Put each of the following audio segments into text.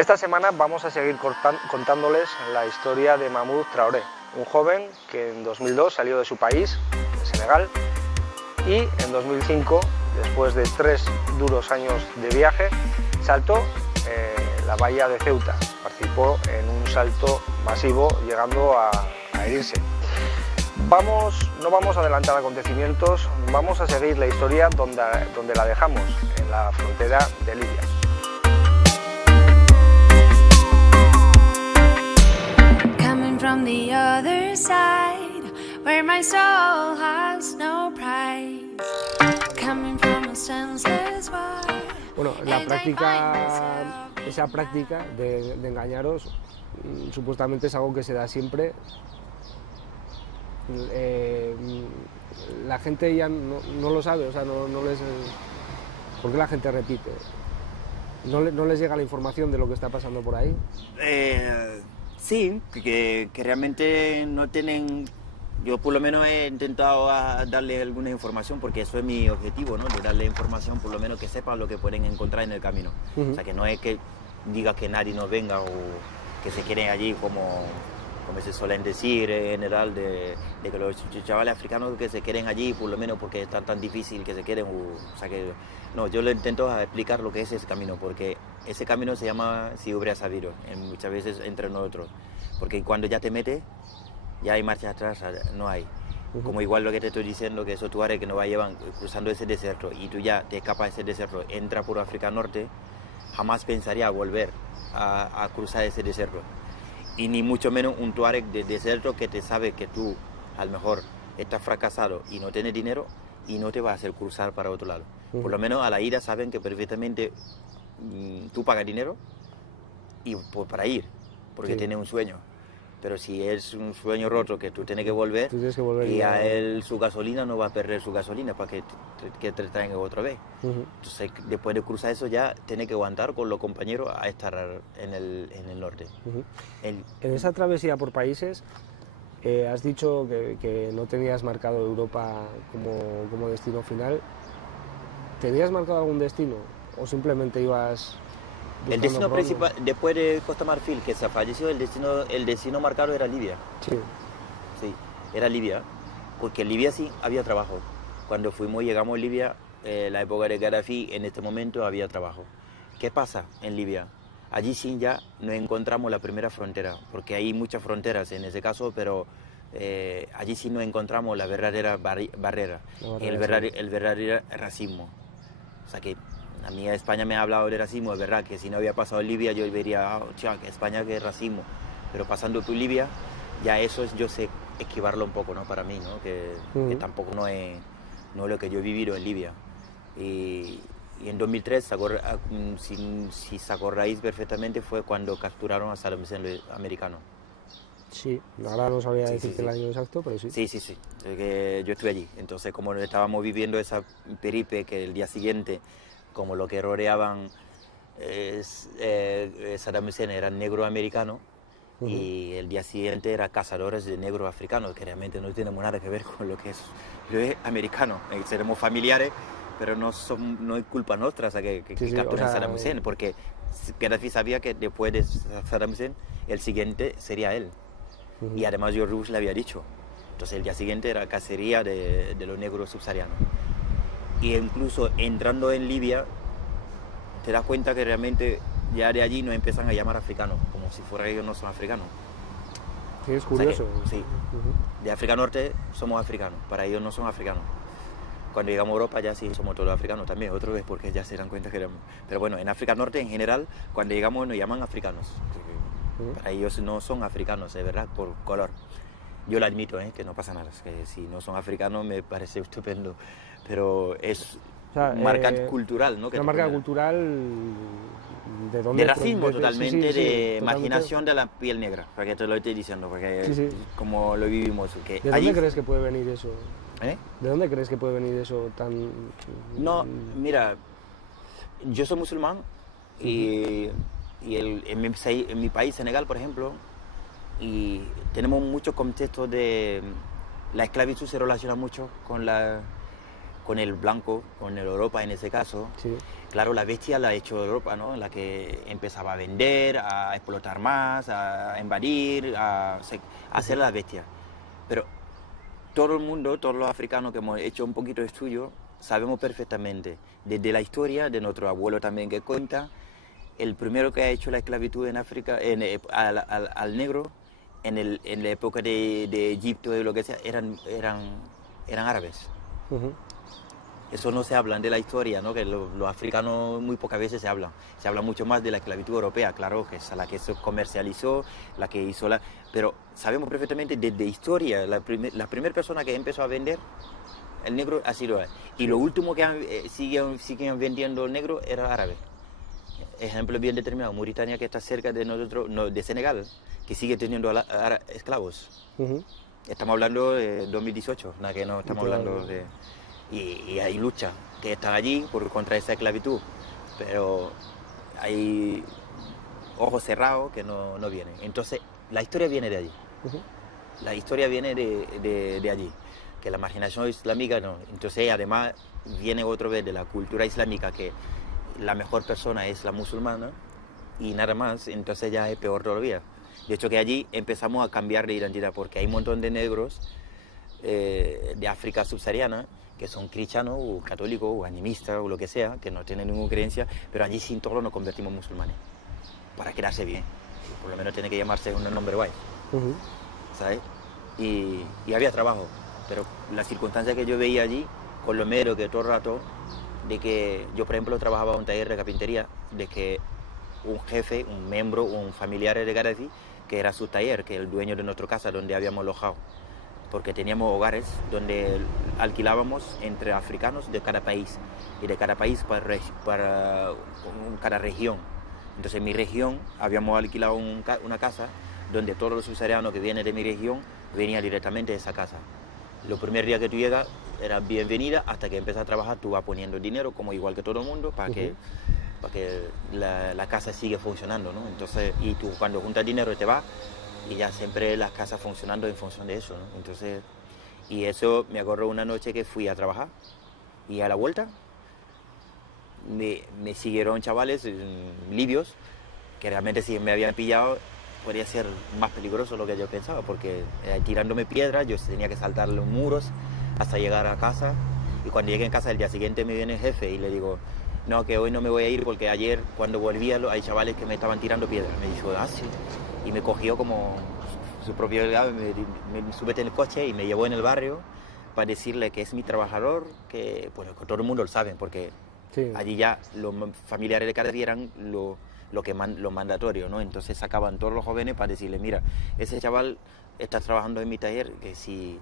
Esta semana vamos a seguir contándoles la historia de Mahmoud Traoré, un joven que en 2002 salió de su país, de Senegal, y en 2005, después de 3 duros años de viaje, saltó la bahía de Ceuta. Participó en un salto masivo, llegando a herirse. No vamos a adelantar acontecimientos, vamos a seguir la historia donde la dejamos, en la frontera de Libia. From the other side, where my soul has no price, coming from a senseless war. Bueno, esa práctica de engañaros, supuestamente es algo que se da siempre. La gente ya no lo sabe, o sea, no les... ¿Por qué la gente repite? ¿No les llega la información de lo que está pasando por ahí? Sí, que realmente no tienen... Yo por lo menos he intentado darle alguna información, porque eso es mi objetivo, ¿no? De darle información, por lo menos que sepan lo que pueden encontrar en el camino. O sea, que no es que diga que nadie no venga o que se queden allí como se suelen decir en general, de que los chavales africanos que se queden allí, por lo menos porque es tan difícil que se queden. O sea que, no, yo le intento explicar lo que es ese camino, porque ese camino se llama si hubiera sabido, muchas veces entre nosotros, porque cuando ya te metes, ya hay marcha atrás, no hay. Como igual lo que te estoy diciendo, que esos tuares que nos llevan cruzando ese desierto y tú ya te escapas de ese desierto, entra por África Norte, jamás pensaría volver a cruzar ese desierto. Y ni mucho menos un tuareg de desierto que te sabe que tú a lo mejor estás fracasado y no tienes dinero y no te va a hacer cruzar para otro lado. Por lo menos a la ida saben que perfectamente tú pagas dinero y para ir, porque tienes un sueño. Pero si es un sueño roto que tú tienes que volver, y a él su gasolina no va a perder su gasolina para que te traigan otra vez. Entonces, después de cruzar eso ya tiene que aguantar con los compañeros a estar en el norte. En esa travesía por países, has dicho que no tenías marcado Europa como destino final. ¿Tenías marcado algún destino o simplemente ibas...? El destino principal, después de Costa Marfil, que se falleció, el destino marcado era Libia. Sí, era Libia, porque en Libia sí había trabajo. Cuando llegamos a Libia, la época de Gaddafi, en este momento había trabajo. ¿Qué pasa en Libia? Allí sí ya nos encontramos la primera frontera, porque hay muchas fronteras en ese caso, pero allí sí nos encontramos la verdadera barrera, el verdadero racismo. O sea que a mí España me ha hablado de racismo, es verdad que si no había pasado en Libia yo diría, España que es racismo, pero pasando por Libia, ya eso yo sé esquivarlo un poco, ¿no? Para mí, ¿no? Que tampoco no es lo que yo he vivido en Libia. Y en 2003, si se acordáis perfectamente, fue cuando capturaron a Saddam Hussein, los americanos. Sí, ahora no sabía decirte el año exacto, pero sí. Sí, que yo estuve allí. Entonces, como estábamos viviendo esa peripe, que el día siguiente, como lo que rodeaban Saddam Hussein eran negros americanos, y el día siguiente eran cazadores de negros africanos, que realmente no tenemos nada que ver con lo que es americano. Seremos familiares, pero no es culpa nuestra, o sea, que capturen a Saddam Hussein, porque Gaddafi sabía que después de Saddam Hussein el siguiente sería él. Y además George Bush le había dicho. Entonces el día siguiente era cacería de los negros subsaharianos. Y incluso entrando en Libia, te das cuenta que realmente ya de allí nos empiezan a llamar africanos, como si fuera ellos no son africanos. Sí, es curioso. O sea que, sí, de África Norte somos africanos, para ellos no son africanos. Cuando llegamos a Europa ya sí somos todos africanos también, otra vez porque ya se dan cuenta que éramos... Pero bueno, en África Norte en general, cuando llegamos nos llaman africanos. Para ellos no son africanos, es verdad, por color. Yo lo admito, que no pasa nada, que si no son africanos me parece estupendo, pero es marca cultural, ¿no? Una marca cultural de dónde... De racismo totalmente, de marginación de la piel negra, para que te lo estoy diciendo, porque como lo vivimos. Que ¿De dónde crees que puede venir eso? ¿De dónde crees que puede venir eso tan...? No, mira, yo soy musulmán y en mi país, Senegal, por ejemplo, y tenemos muchos contextos de... La esclavitud se relaciona mucho con con el blanco, con el Europa en ese caso. Sí. Claro, la bestia la ha hecho Europa, ¿no? En la que empezaba a vender, a explotar más, a invadir, a hacer la bestia. Pero todo el mundo, todos los africanos que hemos hecho un poquito de estudio, sabemos perfectamente, desde la historia de nuestro abuelo también que cuenta, el primero que ha hecho la esclavitud en África, al negro, en la época de Egipto y lo que sea, eran árabes. Eso no se habla de la historia, ¿no? Que los africanos muy pocas veces se habla mucho más de la esclavitud europea, claro, que es la que se comercializó, la que hizo pero sabemos perfectamente desde historia, la primera persona que empezó a vender el negro ha sido él. Y lo último que siguen vendiendo el negro era árabe. Ejemplo bien determinado, Mauritania, que está cerca de nosotros, de Senegal, que sigue teniendo esclavos. Estamos hablando de 2018, nada que no estamos hablando de... Y hay lucha que están allí contra esa esclavitud, pero hay ojos cerrados que no vienen. Entonces, la historia viene de allí. La historia viene de allí, que la marginación islámica no. Entonces, además, viene otra vez de la cultura islámica, que la mejor persona es la musulmana y nada más, entonces ya es peor todavía. De hecho, que allí empezamos a cambiar de identidad, porque hay un montón de negros de África subsahariana que son cristianos o católicos o animistas o lo que sea, que no tienen ninguna creencia, pero allí sin todo nos convertimos en musulmanes, para quedarse bien. Por lo menos tiene que llamarse un nombre guay, ¿sabes? Y había trabajo, pero la circunstancia que yo veía allí, con lo mero que todo el rato, de que yo, por ejemplo, trabajaba en un taller de carpintería, de que un jefe, un miembro, un familiar de Gaddafi, que era su taller, que es el dueño de nuestra casa donde habíamos alojado, porque teníamos hogares donde alquilábamos entre africanos de cada país, y de cada país para cada región. Entonces en mi región habíamos alquilado una casa donde todos los subsaharianos que vienen de mi región venían directamente de esa casa. Los primeros días que tú llegas era bienvenida, hasta que empiezas a trabajar tú vas poniendo dinero, como igual que todo el mundo, para que la casa siga funcionando, ¿no? Entonces, y tú cuando juntas dinero te vas, y ya siempre las casas funcionando en función de eso, ¿no? Entonces, y eso me acuerdo una noche que fui a trabajar, y a la vuelta me siguieron chavales libios, que realmente si me habían pillado podría ser más peligroso lo que yo pensaba, porque tirándome piedras, yo tenía que saltar los muros hasta llegar a casa, y cuando llegué a casa el día siguiente me viene el jefe y le digo, no, que hoy no me voy a ir porque ayer cuando volví hay chavales que me estaban tirando piedras. Me dijo, sí, y me cogió como su propio legado, me súbete en el coche y me llevó en el barrio para decirle que es mi trabajador, que bueno, que todo el mundo lo sabe, porque sí, allí ya los familiares de Gaddafi eran lo mandatorio, ¿no? Entonces sacaban todos los jóvenes para decirle, mira, ese chaval está trabajando en mi taller, que si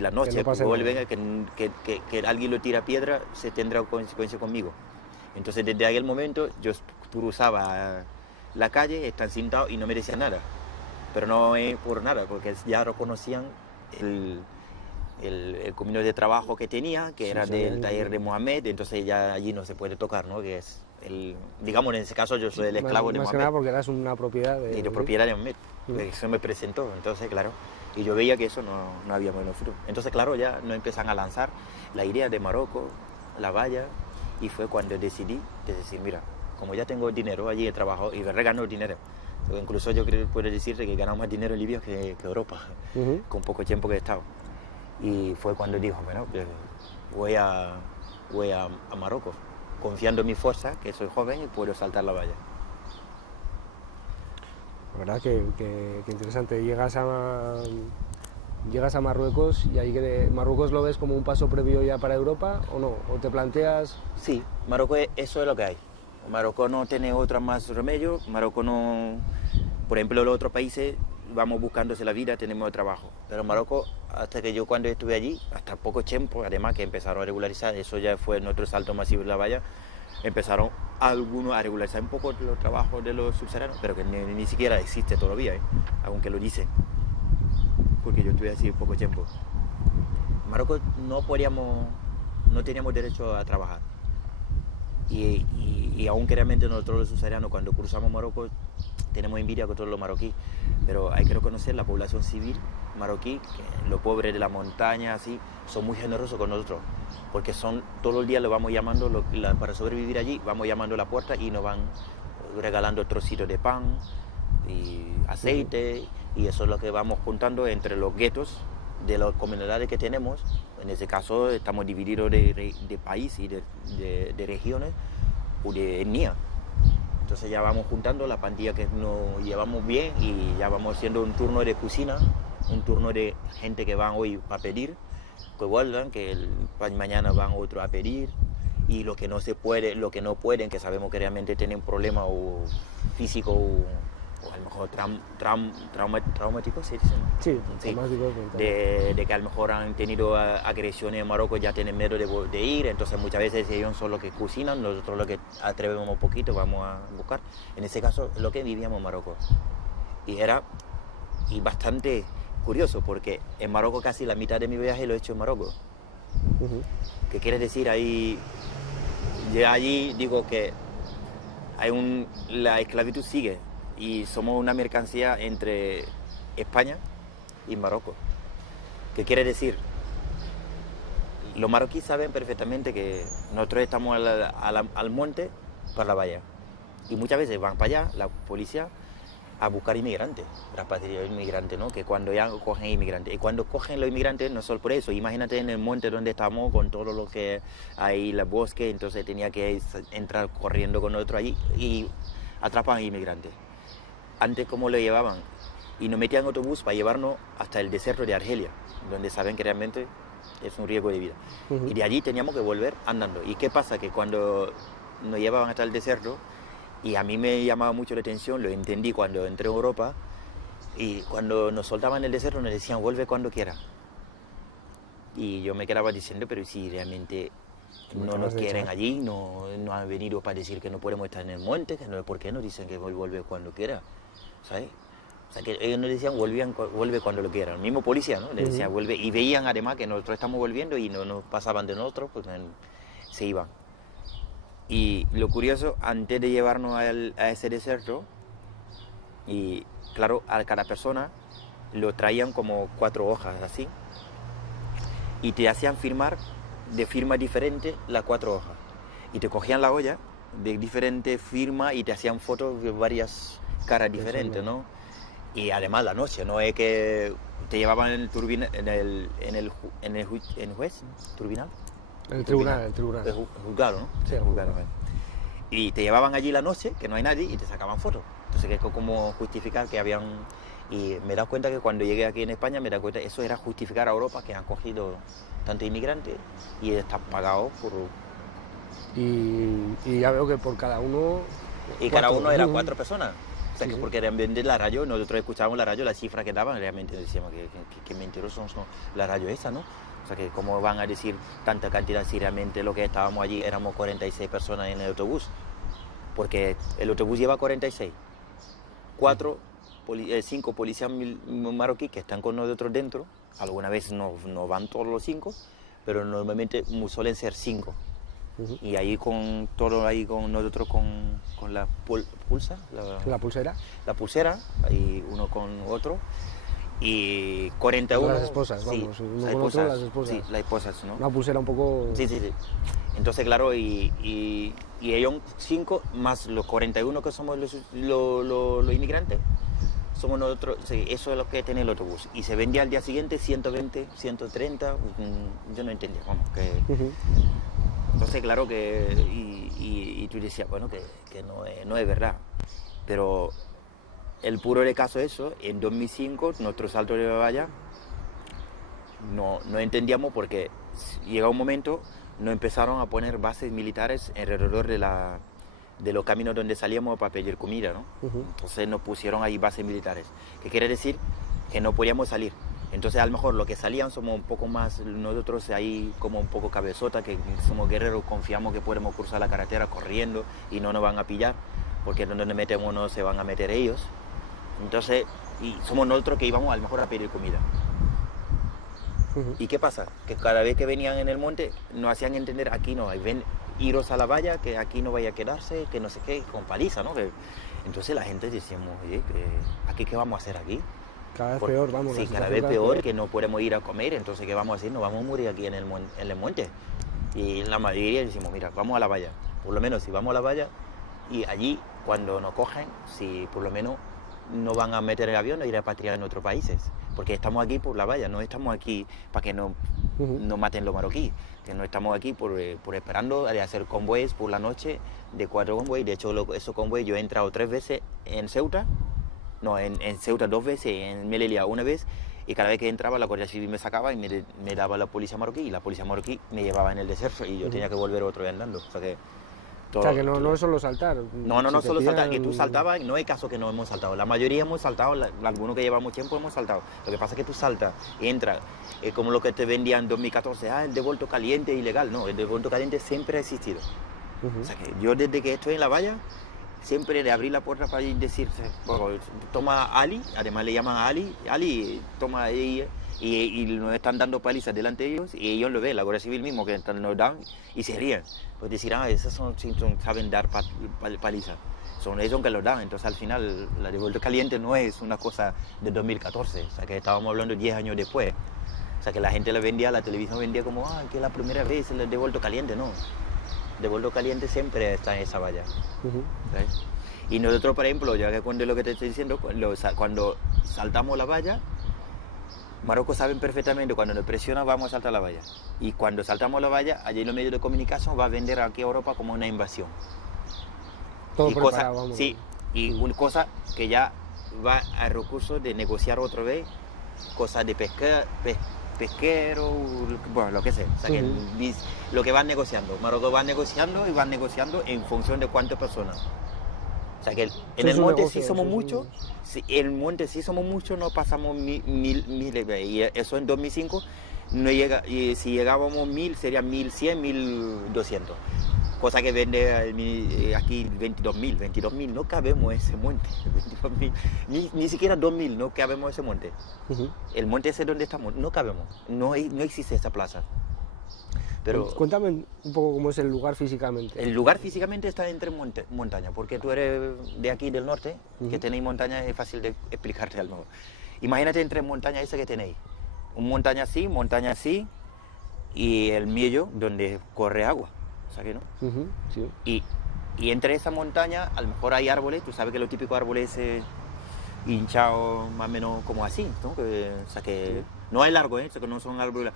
la noche vuelve, que alguien lo tira piedra, se tendrá consecuencia conmigo. Entonces desde aquel momento yo cruzaba la calle, están sentados y no me decían nada, pero no es por nada, porque ya reconocían el camino de trabajo que tenía, que era del taller de Mohamed, entonces ya allí no se puede tocar, ¿no? Que es digamos, en ese caso yo soy el esclavo de Mohamed. Más que nada porque eras una propiedad de... Y de propiedad de Mohamed, eso me presentó, entonces claro, y yo veía que eso no había buen futuro. Entonces claro, ya nos empiezan a lanzar la idea de Marruecos, la valla, y fue cuando decidí de decir, mira, como ya tengo dinero, allí he trabajado y regano dinero. Incluso yo puedo decirte que ganamos más dinero en Libia que Europa, con poco tiempo que he estado. Y fue cuando dijo, bueno, que voy a Marruecos, confiando en mi fuerza, que soy joven y puedo saltar la valla. La verdad que interesante. Llegas a Marruecos y ahí Marruecos lo ves como un paso previo ya para Europa, ¿o no? ¿O te planteas...? Sí, Marruecos, eso es lo que hay. Marruecos no tiene otra más remedio. Marruecos no... Por ejemplo, en los otros países vamos buscándose la vida, tenemos trabajo. Pero Marruecos, hasta que yo cuando estuve allí, hasta poco tiempo, además que empezaron a regularizar, eso ya fue nuestro salto masivo en la valla, empezaron algunos a regularizar un poco los trabajos de los subsaharianos, pero que ni siquiera existe todavía, aunque lo dicen, porque yo estuve así poco tiempo. Marruecos no teníamos derecho a trabajar. Y aunque realmente nosotros los subsaharianos cuando cruzamos Marruecos tenemos envidia con todos los marroquíes, pero hay que reconocer la población civil marroquí, que los pobres de la montaña así, son muy generosos con nosotros. porque todos los días lo vamos llamando, para sobrevivir allí, vamos llamando a la puerta y nos van regalando trocitos de pan y aceite, y eso es lo que vamos juntando entre los guetos de las comunidades que tenemos. En este caso estamos divididos de país y de regiones o de etnia. Entonces ya vamos juntando la pandilla que nos llevamos bien y ya vamos haciendo un turno de cocina, un turno de gente que van hoy para pedir, que vuelvan, que mañana van otros a pedir, y lo que no se puede, lo que no pueden, que sabemos que realmente tienen problemas o físicos o a lo mejor traumáticos, ¿sí? Sí, Sí. traumáticos. De que a lo mejor han tenido agresiones en Marruecos, ya tienen miedo de ir, entonces muchas veces ellos son los que cocinan, nosotros los que atrevemos un poquito vamos a buscar. En ese caso, lo que vivíamos en Marruecos. Y era bastante curioso, porque en Marruecos casi la mitad de mi viaje lo he hecho en Marruecos. ¿Qué quiere decir? Ahí, yo allí digo que la esclavitud sigue y somos una mercancía entre España y Marruecos. ¿Qué quiere decir? Los marroquíes saben perfectamente que nosotros estamos al monte para la valla, y muchas veces van para allá, la policía, a buscar inmigrantes, rapatriar inmigrantes, ¿no? Que cuando ya cogen inmigrantes, y cuando cogen los inmigrantes no solo por eso, imagínate en el monte donde estamos con todo lo que hay, el bosque, entonces tenía que entrar corriendo con nosotros allí y atrapan inmigrantes. Antes, ¿cómo lo llevaban? Y nos metían en autobús para llevarnos hasta el desierto de Argelia, donde saben que realmente es un riesgo de vida. Y de allí teníamos que volver andando. ¿Y qué pasa? Que cuando nos llevaban hasta el desierto, y a mí me llamaba mucho la atención, lo entendí cuando entré en Europa, y cuando nos soltaban en el desierto nos decían, vuelve cuando quieras. Y yo me quedaba diciendo, pero si realmente no nos quieren allí, no han venido para decir que no podemos estar en el monte, ¿por qué nos dicen que vuelve cuando quiera? ¿Sabes? O sea, que ellos nos decían, vuelve cuando lo quieran. El mismo policía, ¿no? Le decía, vuelve. Y veían además que nosotros estamos volviendo y no nos pasaban de nosotros, pues se iban. Y lo curioso, antes de llevarnos a ese desierto, y claro, a cada persona lo traían como 4 hojas así, y te hacían firmar de firma diferente las 4 hojas. Y te cogían la olla de diferente firma y te hacían fotos de varias caras diferentes, ¿no? Y además la noche, no es que te llevaban en el turbina, en el juez, turbinal. El tribunal. El juzgado, ¿no? Sí, el juzgado. Y te llevaban allí la noche, que no hay nadie, y te sacaban fotos. Entonces, que es como justificar que habían... Y me he dado cuenta que cuando llegué aquí en España, me he dado cuenta que eso era justificar a Europa, que han cogido tantos inmigrantes y están pagados por... Y ya veo que por cada uno... Y cada uno era 4 personas. O sea, que porque realmente la radio, nosotros escuchábamos la radio, la cifra que daban, realmente decíamos que mentirosos son la radio esa, ¿no? O sea, que cómo van a decir tanta cantidad si realmente lo que estábamos allí éramos 46 personas en el autobús. Porque el autobús lleva 46. 5 policías marroquíes que están con nosotros dentro. Alguna vez no van todos los 5, pero normalmente suelen ser 5. Y ahí con todo, ahí con nosotros con la pulsa. ¿La pulsera? La pulsera, ahí uno con otro. Y 41... Las esposas, vamos, sí, uno con otro, las esposas. Sí, las esposas, ¿no? Una pulsera un poco... Sí. Entonces, claro, y ellos 5 más los 41 que somos los inmigrantes, somos nosotros, sí, eso es lo que tiene el autobús. Y se vendía al día siguiente 120, 130, yo no entendía, vamos, que... Entonces, claro que... Y tú decías, bueno, que no es verdad. Pero el puro de caso eso, en 2005, nuestro salto de la valla, no entendíamos porque llega un momento, nos empezaron a poner bases militares alrededor de los caminos donde salíamos para pedir comida, ¿no? Entonces nos pusieron ahí bases militares. ¿Qué quiere decir? Que no podíamos salir. Entonces a lo mejor los que salían somos un poco más, nosotros ahí como un poco cabezota, que somos guerreros, confiamos que podemos cruzar la carretera corriendo y no nos van a pillar, porque donde nos metemos no se van a meter ellos. Entonces, y somos nosotros que íbamos a lo mejor a pedir comida. ¿Y qué pasa? Que cada vez que venían en el monte nos hacían entender, aquí no, iros a la valla, que aquí no vaya a quedarse, que no sé qué, con paliza, ¿no? Entonces la gente decíamos, oye, ¿aquí qué vamos a hacer aquí? Cada vez peor, vamos. Sí, cada vez peor, que no podemos ir a comer, entonces ¿qué vamos a hacer? Nos vamos a morir aquí en el monte. Y en la mayoría decimos, mira, vamos a la valla. Por lo menos si vamos a la valla y allí cuando nos cogen, si por lo menos no van a meter el avión o ir a repatriar en otros países. Porque estamos aquí por la valla, no estamos aquí para que no maten los marroquíes. Que no estamos aquí por esperando de hacer convoys por la noche, de 4 convoys. De hecho, esos convoys yo he entrado 3 veces en Ceuta, no, en Ceuta 2 veces, en Melilla 1 vez, y cada vez que entraba la Guardia Civil me sacaba y me daba la policía marroquí, y la policía marroquí me llevaba en el desierto y yo tenía que volver otro día andando. O sea que no es solo saltar. No solo saltar, que tú saltabas, no hay caso que no hemos saltado. La mayoría hemos saltado, algunos que llevamos tiempo hemos saltado. Lo que pasa es que tú saltas y entras, como lo que te vendían en 2014, el devuelto caliente ilegal. No, el devuelto caliente siempre ha existido. O sea que yo desde que estoy en la valla, siempre le abrí la puerta para decirse, bueno, toma Ali, además le llaman a Ali, toma y nos están dando palizas delante de ellos y ellos lo ven, la Guardia Civil mismo que nos dan y se ríen. Pues decir, esos saben dar palizas, son ellos que los dan. Entonces al final la devuelta caliente no es una cosa de 2014, o sea que estábamos hablando 10 años después. O sea que la gente le vendía, la televisión vendía como, que es la primera vez el devuelto caliente, no. Devuelto caliente siempre está en esa valla. ¿Sabes? Y nosotros, por ejemplo, ya que cuento lo que te estoy diciendo, cuando saltamos la valla, Marruecos saben perfectamente cuando nos presiona vamos a saltar la valla. Y cuando saltamos la valla, allí los medios de comunicación va a vender aquí a Europa como una invasión. Todo preparado, vamos. Sí, y una cosa que ya va al recurso de negociar otra vez, cosas de pesquero, bueno, lo que sea. O sea que lo que van negociando, Marruecos va negociando y van negociando en función de cuántas personas. O sea que en el monte sí somos muchos, en el monte sí somos muchos, no pasamos mil, y eso en 2005 no llega, y si llegábamos 1000 serían 1100, 1200. Cosa que vende aquí 22.000, no cabemos en ese monte, 22.000, ni siquiera 2.000, no cabemos en ese monte. El monte ese donde estamos, no cabemos, no existe esa plaza. Pero cuéntame un poco cómo es el lugar físicamente. El lugar físicamente está entre montañas, porque tú eres de aquí del norte, que tenéis montañas, es fácil de explicarte algo. Imagínate entre montañas esas que tenéis, una montaña así, y el medio donde corre agua, ¿sabes, no? Sí. Y entre esa montaña, a lo mejor hay árboles, tú sabes que los típicos árboles hinchados más o menos como así, ¿no? O sea que no es largo, o sea que no son árboles,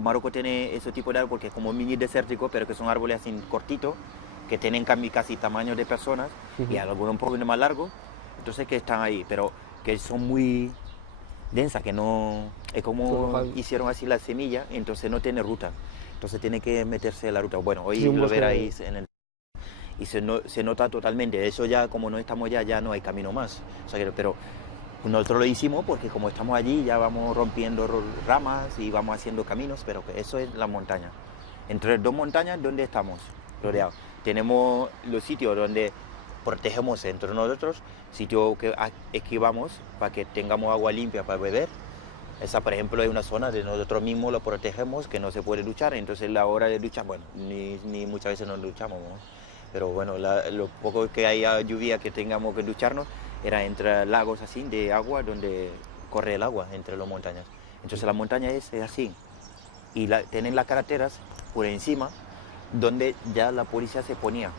Marruecos tiene ese tipo de árboles porque es como mini desértico, pero que son árboles así cortitos, que tienen casi tamaño de personas, y algunos un poco más largos, entonces que están ahí, pero que son muy densas, que no, es como hicieron así la semilla, entonces no tiene ruta, entonces tiene que meterse en la ruta. Bueno, hoy lo veréis en el... Y se nota totalmente, eso ya como no estamos ya no hay camino más, o sea, pero nosotros lo hicimos porque como estamos allí ya vamos rompiendo ramas y vamos haciendo caminos, pero que eso es la montaña. Entre 2 montañas, ¿dónde estamos? Rodeados. Tenemos los sitios donde protegemos entre nosotros, sitios que esquivamos para que tengamos agua limpia para beber. Esa, por ejemplo, es una zona de nosotros mismos lo protegemos, que no se puede duchar, entonces la hora de duchar, bueno, ni muchas veces nos duchamos, ¿no? Pero bueno, lo poco que haya lluvia que tengamos que ducharnos era entre lagos así de agua donde corre el agua entre las montañas. Entonces la montaña es así y tienen las carreteras por encima donde ya la policía se ponía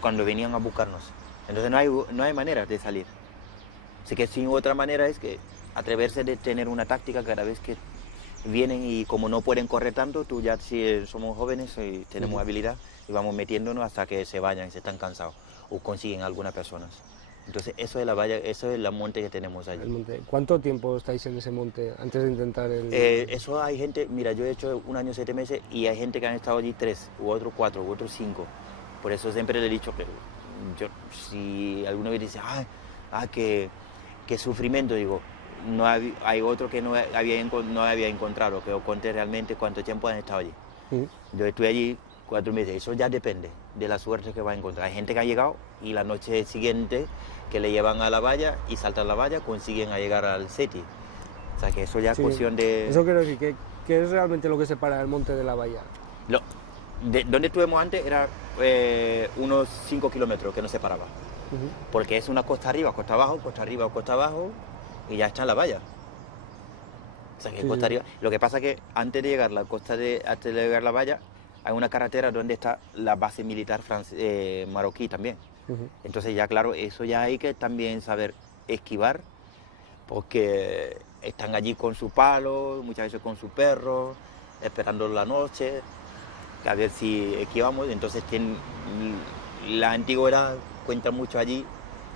cuando venían a buscarnos. Entonces no hay manera de salir. Así que sin otra manera es que atreverse de tener una táctica cada vez que vienen, y como no pueden correr tanto, tú ya si somos jóvenes y tenemos habilidad y vamos metiéndonos hasta que se vayan y se están cansados o consiguen algunas personas. Entonces eso es la valla, eso es el monte que tenemos allí. El monte. ¿Cuánto tiempo estáis en ese monte antes de intentar el...? Eso hay gente, mira, yo he hecho 1 año 7 meses y hay gente que han estado allí 3, u otros 4, u otros 5. Por eso siempre le he dicho que si alguno me dice, qué sufrimiento, digo, no hay otro que no había encontrado, que os conté realmente cuánto tiempo han estado allí. Yo estuve allí 4 meses, eso ya depende de la suerte que va a encontrar. Hay gente que ha llegado y la noche siguiente que le llevan a la valla y saltan la valla consiguen a llegar al SETI. O sea que eso ya es cuestión de... Eso quiero decir, ¿qué es realmente lo que separa el monte de la valla? Donde estuvimos antes era unos 5 kilómetros que nos separaba. Porque es una costa arriba, costa abajo, y ya está en la valla. O sea, que Sí, costa sí. arriba. Lo que pasa es que antes de llegar antes de llegar a la valla, hay una carretera donde está la base militar marroquí también. Ujú. Entonces ya claro, eso ya hay que también saber esquivar, porque están allí con su palo, muchas veces con su perro, esperando la noche, a ver si esquivamos. Entonces la antigüedad cuenta mucho allí,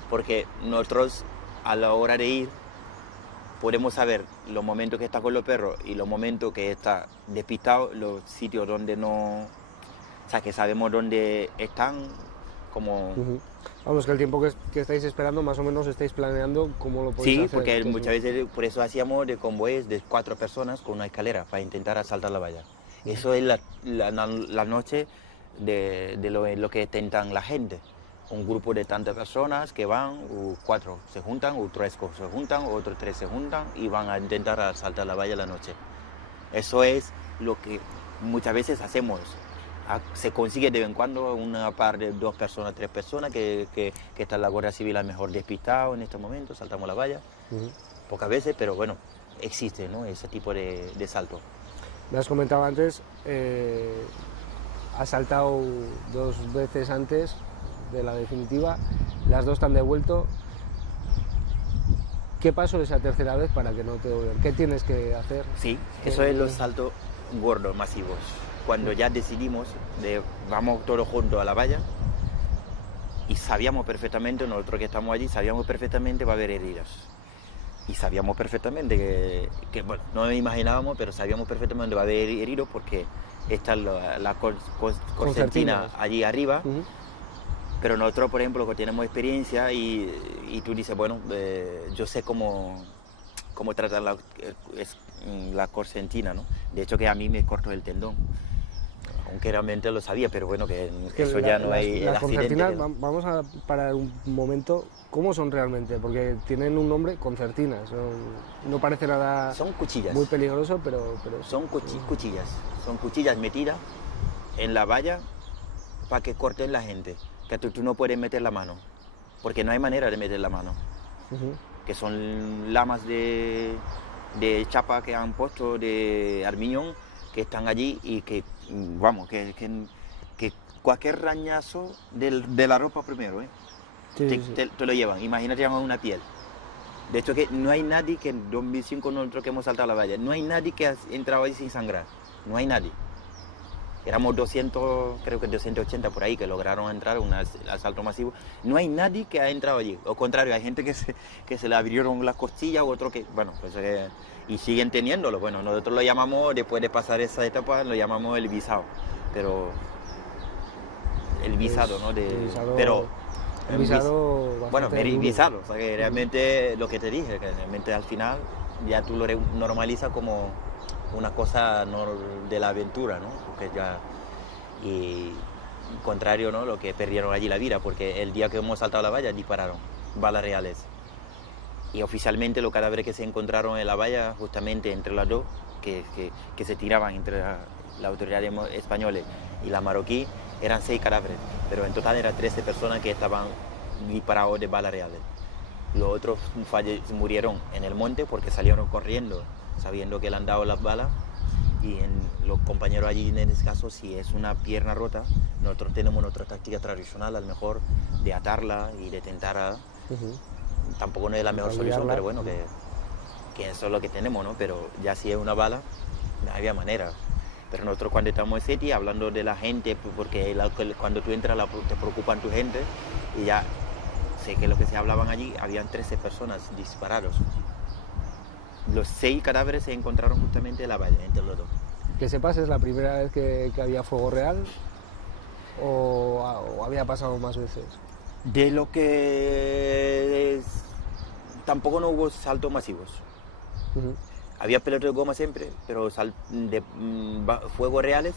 porque nosotros a la hora de ir podemos saber los momentos que está con los perros y los momentos que está despistado, los sitios donde no... O sea, que sabemos dónde están, como... Ujú. Vamos, que el tiempo que estáis esperando, más o menos estáis planeando cómo lo podéis Sí, hacer. porque que es muchas veces por eso hacíamos de convoyes de 4 personas con una escalera para intentar asaltar la valla. Eso es la noche de lo que intentan la gente. Un grupo de tantas personas que van, 4 se juntan, o 3 se juntan, otros 3 se juntan y van a intentar asaltar la valla la noche. Eso es lo que muchas veces hacemos. Se consigue de vez en cuando una par de 2 personas, 3 personas que está la Guardia Civil a mejor despistado en este momento, saltamos la valla. Ujú. Pocas veces, pero bueno, existe, ¿no?, ese tipo de salto. Me has comentado antes, has saltado 2 veces antes de la definitiva, las 2 te han devuelto. ¿Qué pasó esa tercera vez para que no te devuelvan? ¿Qué tienes que hacer? Sí, eso es los saltos gordos, masivos. Cuando ya decidimos vamos todos juntos a la valla y sabíamos perfectamente, nosotros que estamos allí, sabíamos perfectamente va a haber heridas. Y sabíamos perfectamente que bueno, no nos imaginábamos, pero sabíamos perfectamente va a haber heridos porque está la concertina allí arriba. Ujú. Pero nosotros, por ejemplo, que tenemos experiencia y tú dices, bueno, yo sé cómo tratar la concertina, ¿no? De hecho, que a mí me cortó el tendón, aunque realmente lo sabía, pero bueno, que eso ya no hay el Las accidente. concertinas, vamos a parar un momento. ¿Cómo son realmente? Porque tienen un nombre, concertinas. No parece nada Son cuchillas. muy peligroso, pero Son cuchillas. Son cuchillas metidas en la valla para que corten la gente. Que tú no puedes meter la mano, porque no hay manera de meter la mano. Ujú. Que son lamas de chapa que han puesto de armiñón, que están allí y que, vamos, que cualquier rañazo de la ropa primero, Sí, sí, sí. te lo llevan. Imagínate una piel. De hecho, que no hay nadie que en 2005 nosotros que hemos saltado la valla, no hay nadie que ha entrado ahí sin sangrar. No hay nadie. Éramos 200, creo que 280 por ahí, que lograron entrar un asalto masivo. No hay nadie que ha entrado allí. Al contrario, hay gente que se le abrieron las costillas, otro que, bueno, pues y siguen teniéndolo. Bueno, nosotros lo llamamos, después de pasar esa etapa, lo llamamos el visado. Pero el visado, ¿no? El visado, pero un visado bueno, bastante duro. visado, o sea que realmente lo que te dije, que realmente al final ya tú lo normalizas como una cosa de la aventura, ¿no? Porque ya, y contrario, ¿no?, lo que perdieron allí la vida, porque el día que hemos saltado la valla dispararon balas reales. Y oficialmente los cadáveres que se encontraron en la valla, justamente entre las dos, que se tiraban entre la autoridad española y la marroquí, eran 6 cadáveres, pero en total eran 13 personas que estaban disparados de balas reales. Los otros murieron en el monte porque salieron corriendo, sabiendo que le han dado las balas, y los compañeros allí, en este caso, si es una pierna rota, nosotros tenemos nuestra táctica tradicional, a lo mejor, de atarla y de tentar a... Ujú. Tampoco no es la mejor solución, pero bueno, que eso es lo que tenemos, ¿no? Pero ya si es una bala, no había manera. Pero nosotros cuando estamos en SETI, hablando de la gente, porque cuando tú entras te preocupan tu gente, y ya sé que lo que se hablaban allí, habían 13 personas disparados. Los 6 cadáveres se encontraron justamente en la valla, entre los dos. Que sepas, ¿es la primera vez que había fuego real o había pasado más veces? De lo que tampoco no hubo saltos masivos. Ujú. Había pelotas de goma siempre, pero fuegos reales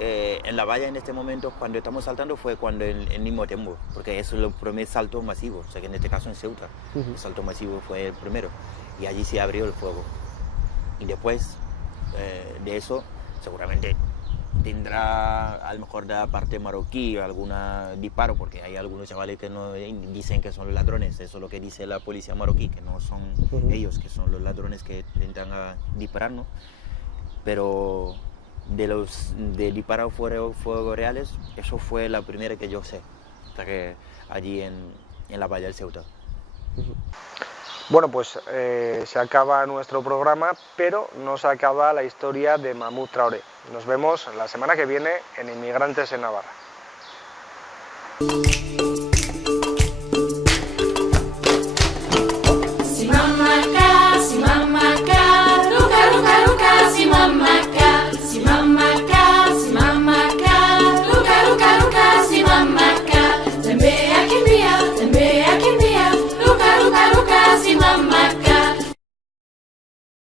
en la valla en este momento, cuando estamos saltando, fue cuando en el mismo tiempo, porque eso es el primer salto masivo, o sea que en este caso en Ceuta, Ujú. el salto masivo fue el primero, y allí se abrió el fuego. Y después de eso, seguramente tendrá a lo mejor de la parte marroquí algún disparo, porque hay algunos chavales que no dicen que son ladrones, eso es lo que dice la policía marroquí, que no son ellos, que son los ladrones que intentan disparar, ¿no? Pero de disparos fuego reales, eso fue la primera que yo sé, hasta que allí en la valla del Ceuta. Bueno, pues se acaba nuestro programa, pero no se acaba la historia de Mahmoud Traoré. Nos vemos la semana que viene en Inmigrantes en Navarra.